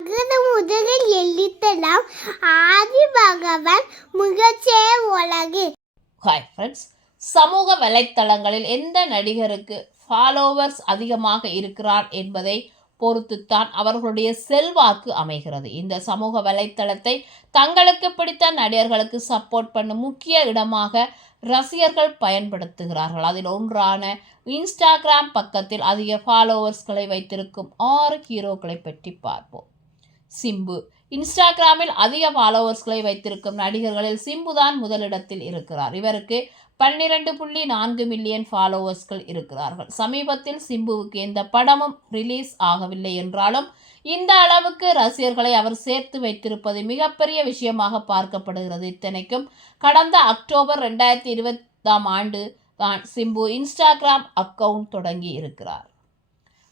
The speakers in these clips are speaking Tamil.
அகர முதலில் எழுத்தலாம். ஆதி பகவான் முகச்சே உலகு. ஹாய் ஃப்ரெண்ட்ஸ் சமூக வலைத்தளங்களில் எந்த நடிகருக்கு ஃபாலோவர்ஸ் அதிகமாக இருக்கிறார் என்பதை பொறுத்துத்தான் அவர்களுடைய செல்வாக்கு அமைகிறது. இந்த சமூக வலைத்தளத்தை தங்களுக்கு பிடித்த நடிகர்களுக்கு சப்போர்ட் பண்ணும் முக்கிய இடமாக ரசிகர்கள் பயன்படுத்துகிறார்கள். அதில் ஒன்றான இன்ஸ்டாகிராம் பக்கத்தில் அதிக ஃபாலோவர்ஸ்களை வைத்திருக்கும் ஆறு ஹீரோக்களை பற்றி பார்ப்போம். சிம்பு. இன்ஸ்டாகிராமில் அதிக ஃபாலோவர்ஸ்களை வைத்திருக்கும் நடிகர்களில் சிம்பு தான் முதலிடத்தில் இருக்கிறார். இவருக்கு பன்னிரண்டு புள்ளி நான்கு மில்லியன் ஃபாலோவர்ஸ்கள் இருக்கிறார்கள். சமீபத்தில் சிம்புவுக்கு எந்த படமும் ரிலீஸ் ஆகவில்லை என்றாலும் இந்த அளவுக்கு ரசிகர்களை அவர் சேர்த்து வைத்திருப்பது மிகப்பெரிய விஷயமாக பார்க்கப்படுகிறது. இத்தனைக்கும் கடந்த அக்டோபர் ரெண்டாயிரத்தி இருபதாம் ஆண்டு தான் சிம்பு இன்ஸ்டாகிராம் அக்கவுண்ட் தொடங்கி இருக்கிறார்.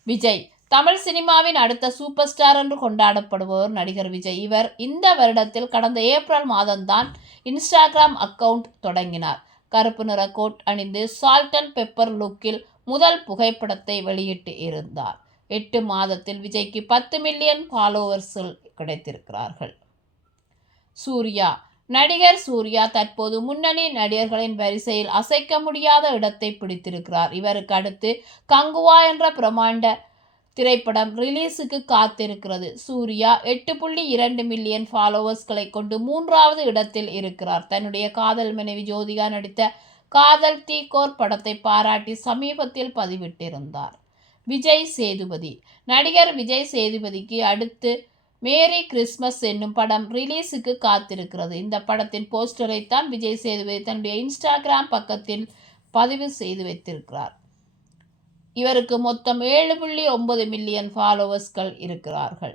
விஜய் தமிழ் சினிமாவின் அடுத்த சூப்பர் ஸ்டார் என்று கொண்டாடப்படுபவர் நடிகர் விஜய். இவர் இந்த வருடத்தில் கடந்த ஏப்ரல் மாதம்தான் இன்ஸ்டாகிராம் அக்கவுண்ட் தொடங்கினார். கருப்பு நிற கோட் அணிந்து சால்ட் அண்ட் பெப்பர் லுக்கில் முதல் புகைப்படத்தை வெளியிட்டு இருந்தார். எட்டு மாதத்தில் விஜய்க்கு பத்து மில்லியன் ஃபாலோவர்ஸ்கள் கிடைத்திருக்கிறார்கள். சூர்யா. நடிகர் சூர்யா தற்போது முன்னணி நடிகர்களின் வரிசையில் அசைக்க முடியாத இடத்தை பிடித்திருக்கிறார். இவருக்கு அடுத்து கங்குவா என்ற பிரமாண்ட திரைப்படம் ரிலீஸுக்கு காத்திருக்கிறது. சூர்யா எட்டு புள்ளி இரண்டு மில்லியன் ஃபாலோவர்ஸ்களை கொண்டு மூன்றாவது இடத்தில் இருக்கிறார். தன்னுடைய காதல் மனைவி ஜோதிகா நடித்த காதல் தீகோர் படத்தை பாராட்டி சமீபத்தில் பதிவிட்டிருந்தார். விஜய் சேதுபதி. நடிகர் விஜய் சேதுபதிக்கு அடுத்து மேரி கிறிஸ்மஸ் என்னும் படம் ரிலீஸுக்கு காத்திருக்கிறது. இந்த படத்தின் போஸ்டரை தான் விஜய் சேதுபதி தன்னுடைய இன்ஸ்டாகிராம் பக்கத்தில் பதிவு செய்து வைத்திருக்கிறார். இவருக்கு மொத்தம் ஏழு புள்ளி ஒன்பது மில்லியன் ஃபாலோவர்ஸ்கள் இருக்கிறார்கள்.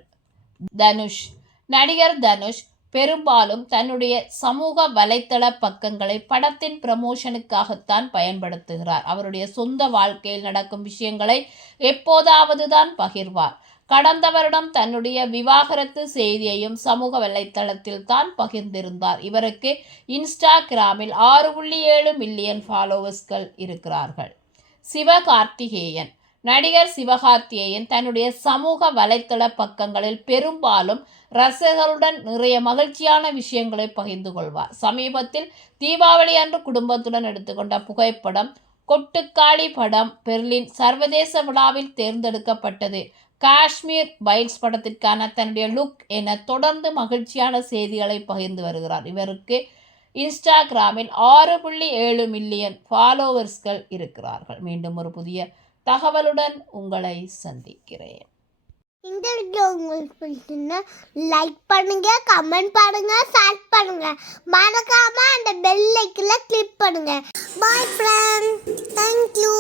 தனுஷ். நடிகர் தனுஷ் பெரும்பாலும் தன்னுடைய சமூக வலைத்தள பக்கங்களை படத்தின் ப்ரமோஷனுக்காகத்தான் பயன்படுத்துகிறார். அவருடைய சொந்த வாழ்க்கையில் நடக்கும் விஷயங்களை எப்போதாவது தான் பகிர்வார். கடந்த வருடம் தன்னுடைய விவாகரத்து செய்தியையும் சமூக வலைத்தளத்தில் தான் பகிர்ந்திருந்தார். இவருக்கு இன்ஸ்டாகிராமில் ஆறு புள்ளி ஏழு மில்லியன் ஃபாலோவர்ஸ்கள் இருக்கிறார்கள். சிவகார்த்திகேயன். நடிகர் சிவகார்த்திகேயன் தன்னுடைய சமூக வலைத்தள பக்கங்களில் பெரும்பாலும் ரசிகர்களுடன் நிறைய மகிழ்ச்சியான விஷயங்களை பகிர்ந்து கொள்வார். சமீபத்தில் தீபாவளி அன்று குடும்பத்துடன் எடுத்துக்கொண்ட புகைப்படம் கொட்டுக்காளி படம் பெர்லின் சர்வதேச விழாவில் தேர்ந்தெடுக்கப்பட்டது. காஷ்மீர் பைல்ஸ் படத்திற்கான தன்னுடைய லுக் என தொடர்ந்து மகிழ்ச்சியான செய்திகளை பகிர்ந்து வருகிறார். இவருக்கு இன்ஸ்டாகிராமில் ஆறு புள்ளி ஏழு மில்லியன் ஃபாலோவர்ஸ்கள் இருக்கிறார்கள். மீண்டும் ஒரு புதிய தகவலுடன் உங்களை சந்திக்கிறேன். இந்த வீடியோ உங்களுக்கு பிடிச்சிருந்தா லைக் பண்ணுங்க கமெண்ட் பண்ணுங்க ஷேர் பண்ணுங்க. மறக்காம அந்த பெல் ஐக்கில் கிளிக் பண்ணுங்க. பாய் ஃப்ரெண்ட் தேங்க்யூ